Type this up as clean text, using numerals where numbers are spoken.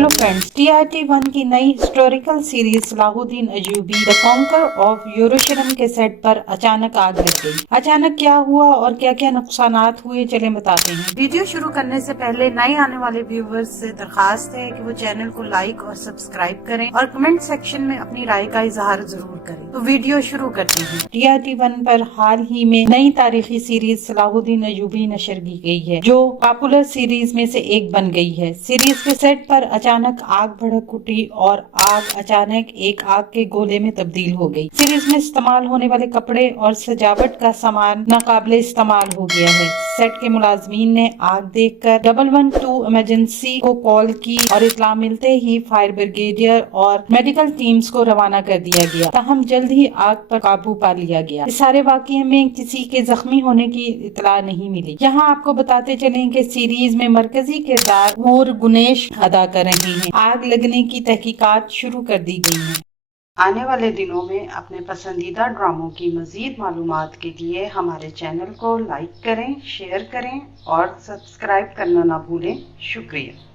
Hello friends, TRT1 की नई historical series Salahuddin Ayyubi the conqueror of यरूशलेम के सेट पर अचानक आग लग गई। अचानक क्या हुआ और क्या क्या नुकसानात हुए, चले बताते हैं। वीडियो शुरू करने से पहले नए आने वाले व्यूवर्स से दरखास्त है कि वो चैनल को लाइक और सब्सक्राइब करें और कमेंट सेक्शन में अपनी राय का इजहार जरूर करें। तो वीडियो शुरू करते हैं। TRT1 पर हाल ही में नई तारीखी सीरीज सलाहुद्दीन अयूबी नशर की गई है, जो पॉपुलर सीरीज में से एक बन गई है। सीरीज के सेट पर अचानक आग भड़क उठी और आग अचानक एक आग के गोले में तब्दील हो गई। सीरीज में इस्तेमाल होने वाले कपड़े और सजावट का सामान नाकाबिले इस्तेमाल हो गया है। सेट के मुलाजमीन ने आग देखकर 112 इमरजेंसी को कॉल की और इत्तला मिलते ही फायर ब्रिगेडियर और मेडिकल टीम्स को रवाना कर दिया गया। ताहम जल्द ही आग पर काबू पा लिया गया। इस सारे वाकये में किसी के जख्मी होने की इत्तला नहीं मिली। यहाँ आपको बताते चलें कि सीरीज में मरकजी किरदार हूर गुनेश अदा कर रहे हैं। आग लगने की तहकीकात शुरू कर दी गई है। आने वाले दिनों में अपने पसंदीदा ड्रामों की मजीद मालूमात के लिए हमारे चैनल को लाइक करें, शेयर करें और सब्सक्राइब करना ना भूलें। शुक्रिया।